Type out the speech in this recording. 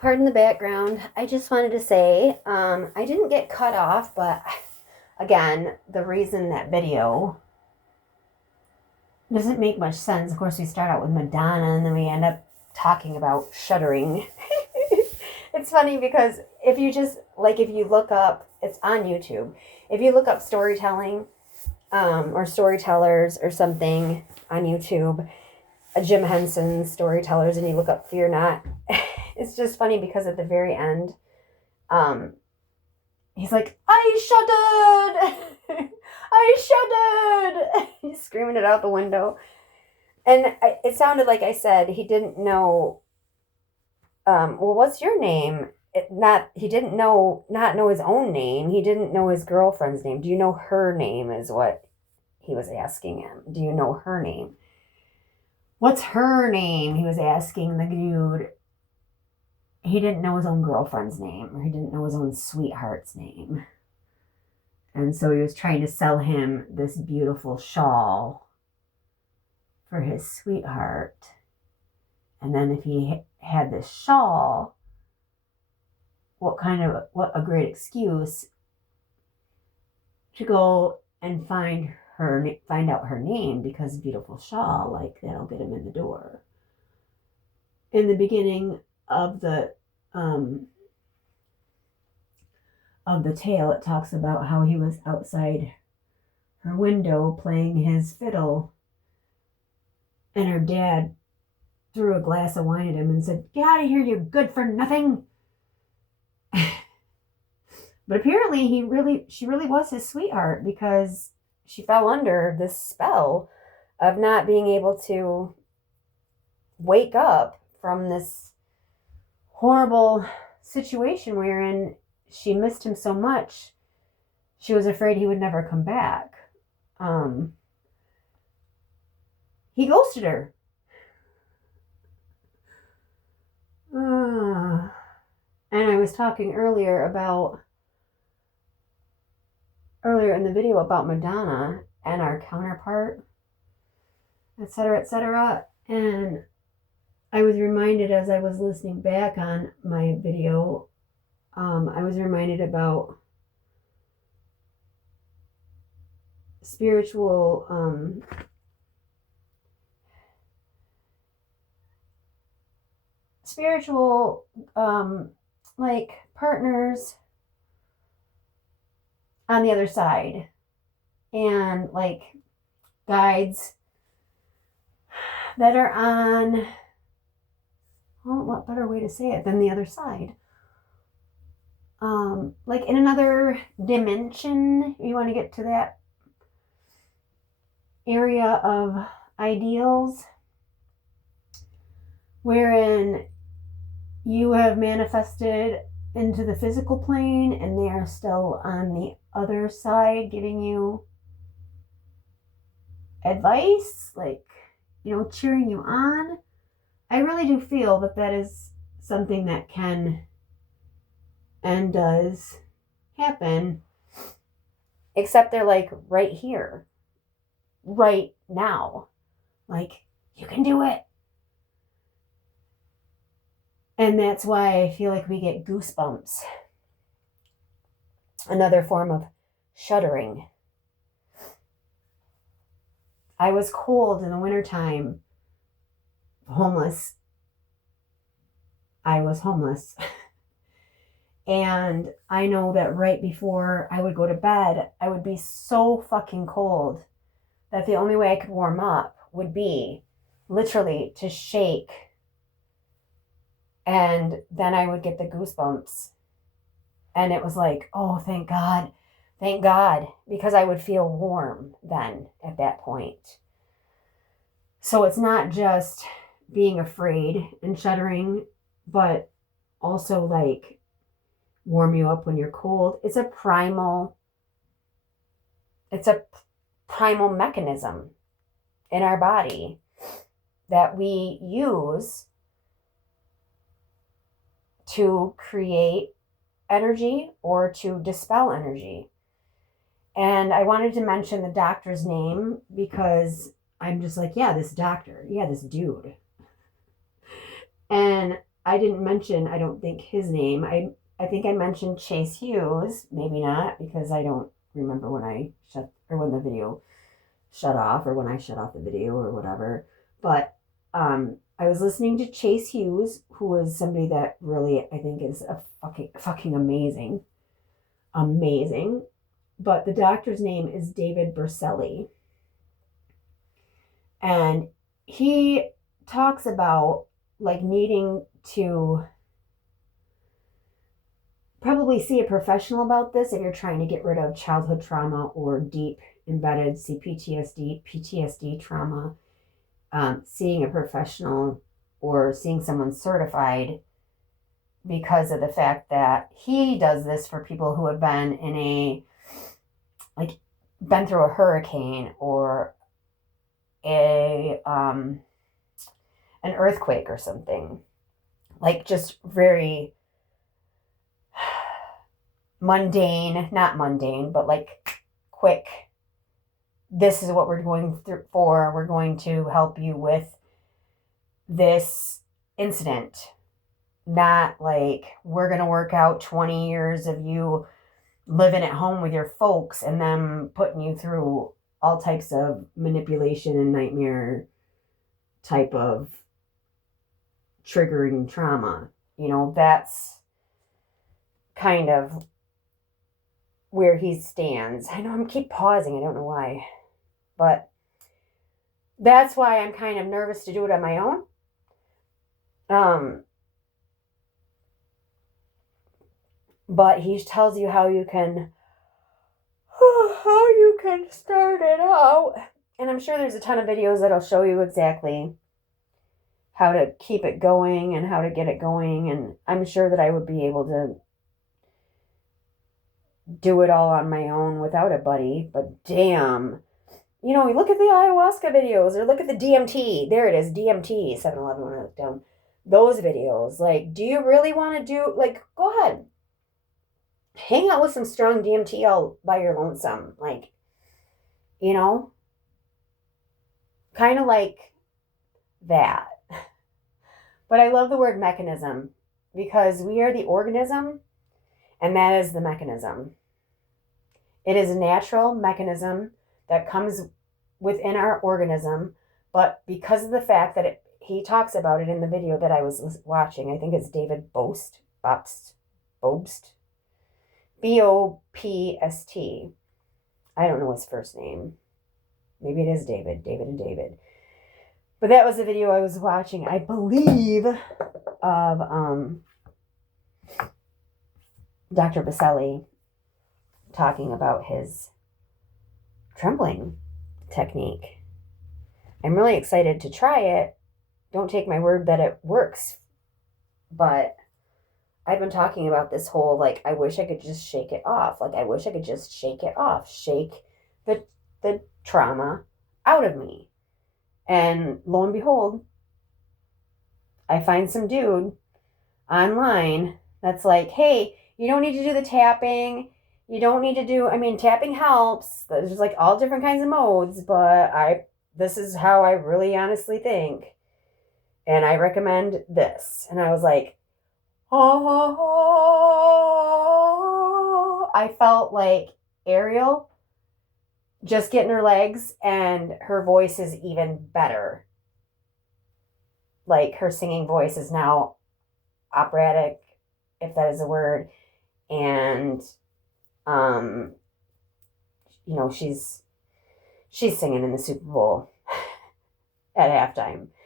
Pardon the background. I just wanted to say, I didn't get cut off, but again, the reason that video doesn't make much sense. Of course, we start out with Madonna and then we end up talking about shuddering. It's funny because if you look up, it's on YouTube. If you look up storytelling, or storytellers or something on YouTube, Jim Henson storytellers, and you look up Fear Not, it's just funny because at the very end, he's like, I shuddered! I shuddered! He's screaming it out the window. And it sounded like I said he didn't know, well, what's your name? He didn't not know his own name. He didn't know his girlfriend's name. Do you know her name is what he was asking him. Do you know her name? What's her name? He was asking the dude. He didn't know his own girlfriend's name, or he didn't know his own sweetheart's name. And so he was trying to sell him this beautiful shawl for his sweetheart. And then if he had this shawl, what a great excuse to go and find out her name, because beautiful shawl, like that'll get him in the door. In the beginning of the tale, it talks about how he was outside her window playing his fiddle, and her dad threw a glass of wine at him and said, "Get out of here, you good for nothing." But apparently she really was his sweetheart, because she fell under this spell of not being able to wake up from this horrible situation wherein she missed him so much, she was afraid he would never come back. He ghosted her. And I was talking earlier in the video about Madonna and our counterpart, etc., etc. And I was reminded, as I was listening back on my video, I was reminded about spiritual like partners on the other side, and like guides that are on, well, what better way to say it than the other side? Like in another dimension, you want to get to that area of ideals wherein you have manifested into the physical plane, and they are still on the other side giving you advice, like, cheering you on. I really do feel that is something that can and does happen, except they're like right here, right now, like, you can do it. And that's why I feel like we get goosebumps. Another form of shuddering. I was cold in the wintertime, homeless. I was homeless. And I know that right before I would go to bed, I would be so fucking cold that the only way I could warm up would be literally to shake. And then I would get the goosebumps. And it was like, oh, thank God, because I would feel warm then at that point. So it's not just being afraid and shuddering, but also like warm you up when you're cold. It's a primal mechanism in our body that we use to create energy or to dispel energy. And I wanted to mention the doctor's name because I'm just like, yeah, this doctor, yeah, this dude. And I didn't mention, I don't think, his name. I think I mentioned Chase Hughes. Maybe not, because I don't remember when when the video shut off, or when I shut off the video, or whatever. But I was listening to Chase Hughes, who is somebody that really, I think, is a fucking amazing. Amazing. But the doctor's name is David Berselli. And he talks about like needing to probably see a professional about this if you're trying to get rid of childhood trauma or deep embedded CPTSD, PTSD trauma. Seeing a professional or seeing someone certified, because of the fact that he does this for people who have been been through a hurricane or an earthquake or something, like just very not mundane, but like quick. This is what we're going through for. We're going to help you with this incident. Not like we're going to work out 20 years of you living at home with your folks and them putting you through all types of manipulation and nightmare type of triggering trauma. That's kind of where he stands. I know I keep pausing. I don't know why. But that's why I'm kind of nervous to do it on my own. But he tells you how you can start it out. And I'm sure there's a ton of videos that'll show you exactly how to keep it going and how to get it going. And I'm sure that I would be able to do it all on my own without a buddy. But damn, look at the ayahuasca videos, or look at the DMT. There it is, DMT, 7-Eleven when I look down. Those videos. Like, do you really want to do, like, go ahead. Hang out with some strong DMT all by your lonesome. Like, kind of like that. But I love the word mechanism, because we are the organism and that is the mechanism. It is a natural mechanism that comes within our organism, but because of the fact that he talks about it in the video that I was watching, I think it's David Bopst, Bopst. I don't know his first name. Maybe it is David and David. But that was the video I was watching, I believe, of Dr. Berselli talking about his trembling technique. I'm really excited to try it. Don't take my word that it works. But I've been talking about this whole, like, I wish I could just shake it off. Like, I wish I could just shake it off. Shake the trauma out of me. And lo and behold, I find some dude online that's like, hey, you don't need to do the tapping. You don't need to do, tapping helps. There's like all different kinds of modes, but this is how I really honestly think. And I recommend this. And I was like, oh, I felt like Ariel just getting her legs, and her voice is even better. Like, her singing voice is now operatic, if that is a word. And she's singing in the Super Bowl at halftime.